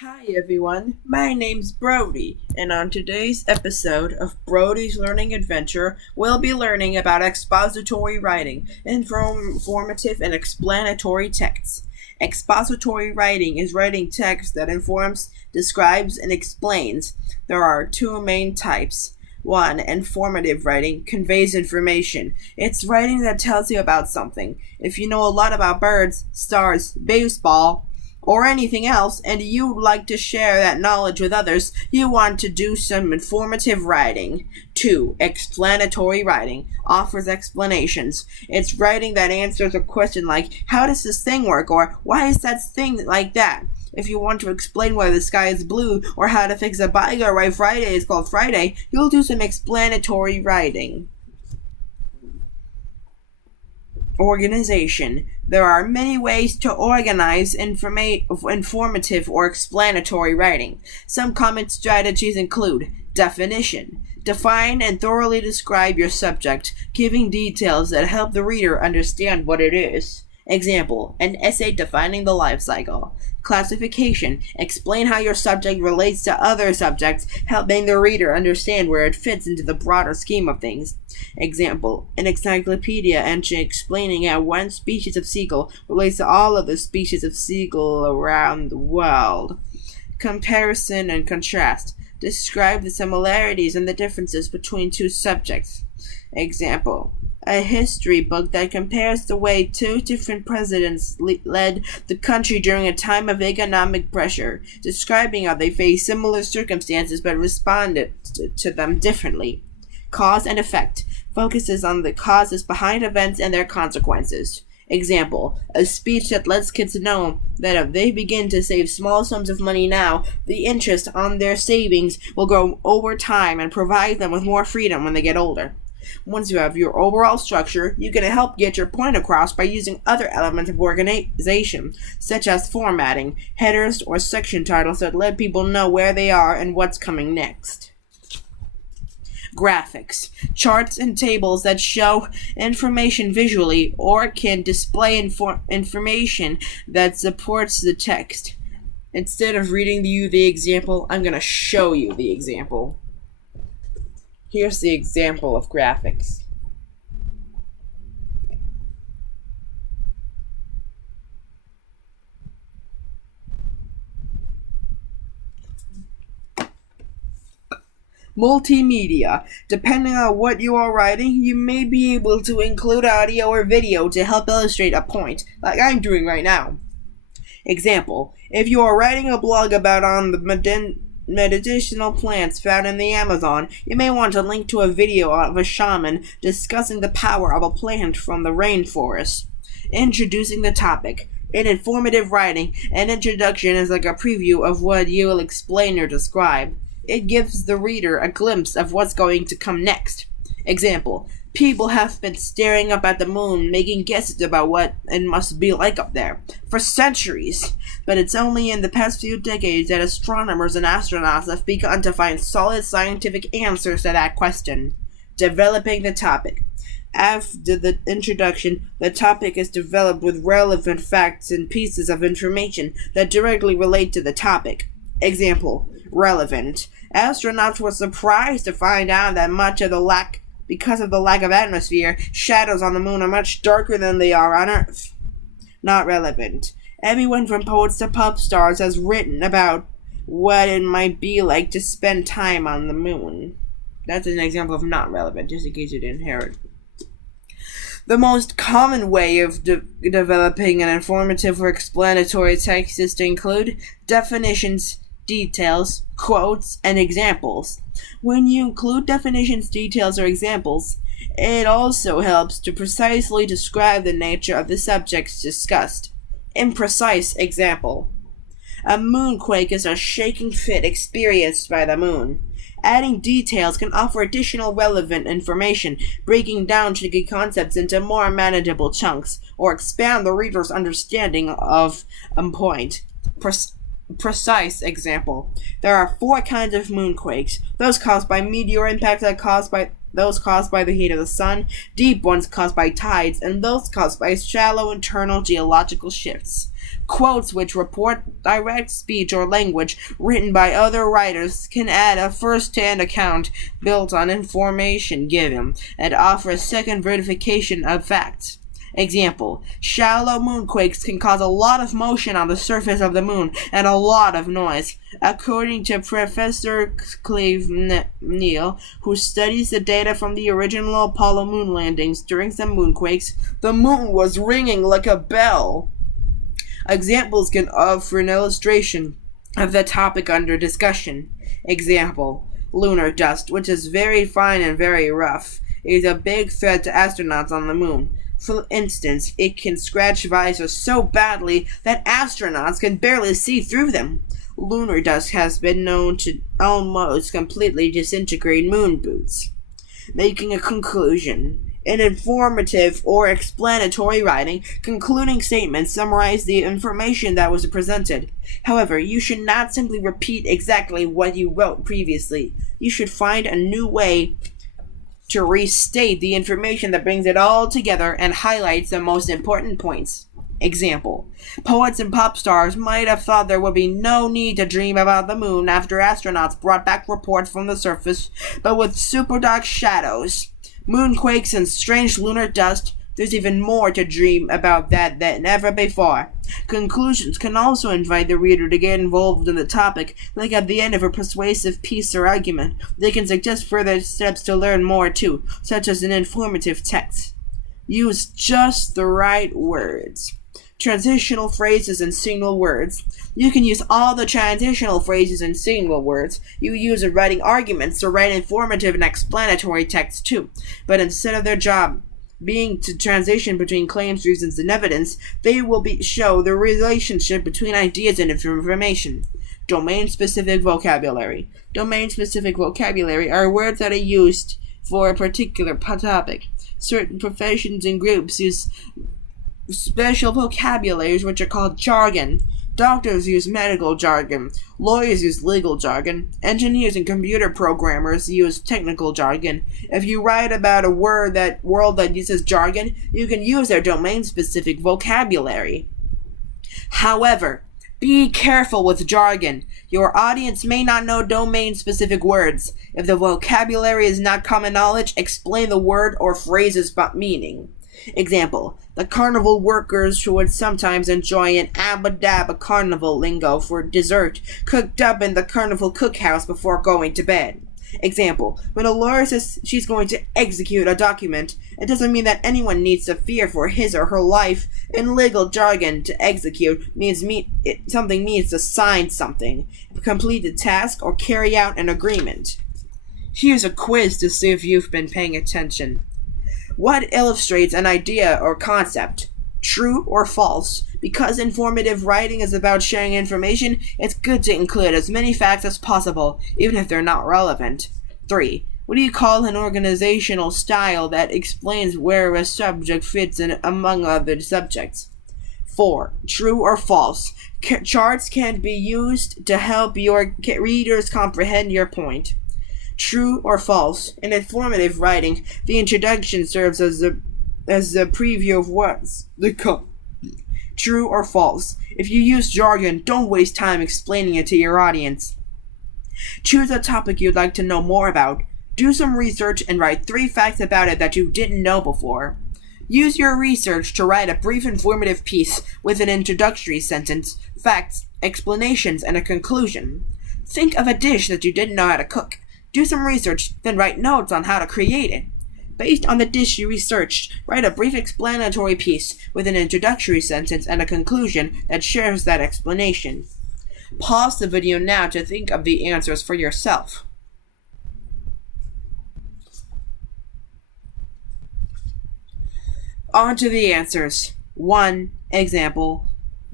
Hi everyone, my name's Brody, and on today's episode of Brody's Learning Adventure, we'll be learning about expository writing, informative and explanatory texts. Expository writing is writing text that informs, describes, and explains. There are two main types. One, informative writing conveys information. It's writing that tells you about something. If you know a lot about birds, stars, baseball, or anything else, and you would like to share that knowledge with others, you want to do some informative writing. 2. Explanatory writing offers explanations. It's writing that answers a question like, how does this thing work, or why is that thing like that? If you want to explain why the sky is blue, or how to fix a bike, or why Friday is called Friday, you'll do some explanatory writing. Organization. There are many ways to organize informative or explanatory writing. Some common strategies include definition. Define and thoroughly describe your subject, giving details that help the reader understand what it is. Example, an essay defining the life cycle. Classification. Explain how your subject relates to other subjects, helping the reader understand where it fits into the broader scheme of things. Example, an encyclopedia entry explaining how one species of seagull relates to all other species of seagull around the world. Comparison and contrast. Describe the similarities and the differences between two subjects. Example, a history book that compares the way two different presidents led the country during a time of economic pressure, describing how they faced similar circumstances but responded to them differently. Cause and effect focuses on the causes behind events and their consequences. Example, a speech that lets kids know that if they begin to save small sums of money now, the interest on their savings will grow over time and provide them with more freedom when they get older. Once you have your overall structure, you can help get your point across by using other elements of organization, such as formatting, headers, or section titles that let people know where they are and what's coming next. Graphics. Charts and tables that show information visually or can display information that supports the text. Instead of reading you the example, I'm going to show you the example. Here's the example of graphics. Multimedia. Depending on what you are writing, you may be able to include audio or video to help illustrate a point, like I'm doing right now. Example, if you are writing a blog about the medicinal plants found in the Amazon, you may want to link to a video of a shaman discussing the power of a plant from the rainforest. Introducing the topic. In informative writing, an introduction is like a preview of what you will explain or describe. It gives the reader a glimpse of what's going to come next. Example, people have been staring up at the moon, making guesses about what it must be like up there for centuries, but it's only in the past few decades that astronomers and astronauts have begun to find solid scientific answers to that question. Developing the topic. After the introduction, the topic is developed with relevant facts and pieces of information that directly relate to the topic. Example, relevant. Astronauts were surprised to find out that because of the lack of atmosphere, shadows on the moon are much darker than they are on Earth. Not relevant. Everyone from poets to pop stars has written about what it might be like to spend time on the moon. That's an example of not relevant, just in case you didn't hear it. The most common way of developing an informative or explanatory text is to include definitions, details, quotes, and examples. When you include definitions, details, or examples, it also helps to precisely describe the nature of the subjects discussed. Imprecise example. A moonquake is a shaking fit experienced by the moon. Adding details can offer additional relevant information, breaking down tricky concepts into more manageable chunks, or expand the reader's understanding of a point. Precise example. There are 4 kinds of moonquakes. Those caused by meteor impacts that those caused by the heat of the sun, deep ones caused by tides, and those caused by shallow internal geological shifts. Quotes which report direct speech or language written by other writers can add a first-hand account built on information given and offer a second verification of facts. Example, shallow moonquakes can cause a lot of motion on the surface of the moon and a lot of noise. According to Professor Clive Neal, who studies the data from the original Apollo moon landings during some moonquakes, the moon was ringing like a bell. Examples can offer an illustration of the topic under discussion. Example, lunar dust, which is very fine and very rough, is a big threat to astronauts on the moon. For instance, it can scratch visors so badly that astronauts can barely see through them. Lunar dust has been known to almost completely disintegrate moon boots. Making a conclusion. In informative or explanatory writing, concluding statements summarize the information that was presented. However, you should not simply repeat exactly what you wrote previously. You should find a new way to restate the information that brings it all together and highlights the most important points. Example, poets and pop stars might have thought there would be no need to dream about the moon after astronauts brought back reports from the surface, but with super dark shadows, moonquakes, and strange lunar dust, there's even more to dream about that than ever before. Conclusions can also invite the reader to get involved in the topic, like at the end of a persuasive piece or argument. They can suggest further steps to learn more too, such as an informative text. Use just the right words. Transitional phrases and signal words. You can use all the transitional phrases and signal words you use in writing arguments to write informative and explanatory texts too, but instead of their job being to transition between claims, reasons, and evidence, they will show the relationship between ideas and information. Domain-specific vocabulary. Domain-specific vocabulary are words that are used for a particular topic. Certain professions and groups use special vocabularies which are called jargon. Doctors use medical jargon. Lawyers use legal jargon. Engineers and computer programmers use technical jargon. If you write about a world that uses jargon, you can use their domain-specific vocabulary. However, be careful with jargon. Your audience may not know domain-specific words. If the vocabulary is not common knowledge, explain the word or phrase's meaning. Example, the carnival workers would sometimes enjoy an abba-dabba carnival lingo for dessert, cooked up in the carnival cookhouse before going to bed. Example, when a lawyer says she's going to execute a document, it doesn't mean that anyone needs to fear for his or her life. In legal jargon, to execute something means to sign something, complete a task, or carry out an agreement. Here's a quiz to see if you've been paying attention. What illustrates an idea or concept? True or false? Because informative writing is about sharing information, it's good to include as many facts as possible, even if they're not relevant. 3. What do you call an organizational style that explains where a subject fits in among other subjects? 4. True or false? Charts can be used to help your readers comprehend your point. True or false? In informative writing, the introduction serves as a preview of what's to come. True or false? If you use jargon, don't waste time explaining it to your audience. Choose a topic you'd like to know more about. Do some research and write 3 facts about it that you didn't know before. Use your research to write a brief informative piece with an introductory sentence, facts, explanations, and a conclusion. Think of a dish that you didn't know how to cook. Do some research, then write notes on how to create it. Based on the dish you researched, write a brief explanatory piece with an introductory sentence and a conclusion that shares that explanation. Pause the video now to think of the answers for yourself. On to the answers. 1. Example.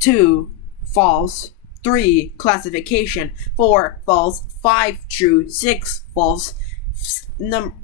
2. False. 3. Classification. 4. False. 5. True. 6. False.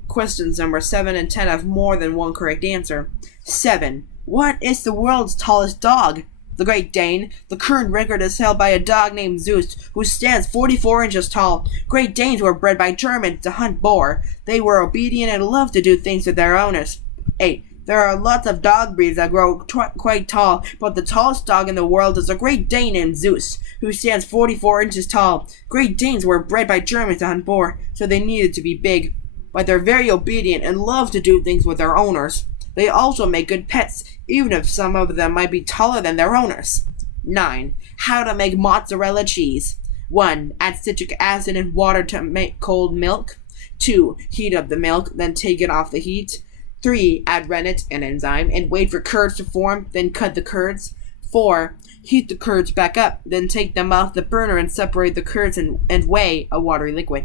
Questions number 7 and 10 have more than one correct answer. 7. What is the world's tallest dog? The Great Dane. The current record is held by a dog named Zeus, who stands 44 inches tall. Great Danes were bred by Germans to hunt boar. They were obedient and loved to do things with their owners. 8. There are lots of dog breeds that grow quite tall, but the tallest dog in the world is a Great Dane named Zeus, who stands 44 inches tall. Great Danes were bred by Germans to hunt boar, so they needed to be big. But they're very obedient and love to do things with their owners. They also make good pets, even if some of them might be taller than their owners. 9. How to make mozzarella cheese. 1. Add citric acid and water to make cold milk. 2. Heat up the milk, then take it off the heat. 3. Add rennet, an enzyme, and wait for curds to form, then cut the curds. 4. Heat the curds back up, then take them off the burner and separate the curds and weigh a watery liquid.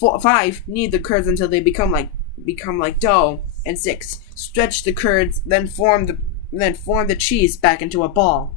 5. Knead the curds until they become like dough. And 6. Stretch the curds, then form the cheese back into a ball.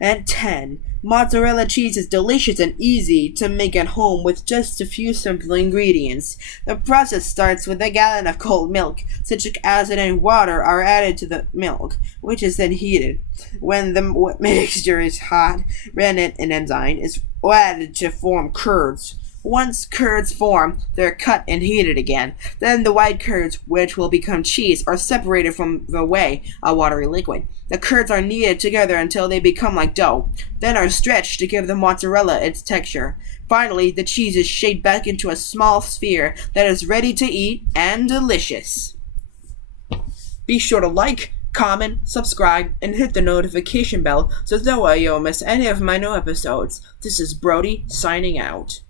And 10. Mozzarella cheese is delicious and easy to make at home with just a few simple ingredients. The process starts with a gallon of cold milk. Citric acid and water are added to the milk, which is then heated. When the mixture is hot, rennet, an enzyme, is added to form curds. Once curds form, they're cut and heated again. Then the white curds, which will become cheese, are separated from the whey, a watery liquid. The curds are kneaded together until they become like dough, then are stretched to give the mozzarella its texture. Finally, the cheese is shaped back into a small sphere that is ready to eat and delicious. Be sure to like, comment, subscribe, and hit the notification bell so that way you don't miss any of my new episodes. This is Brody signing out.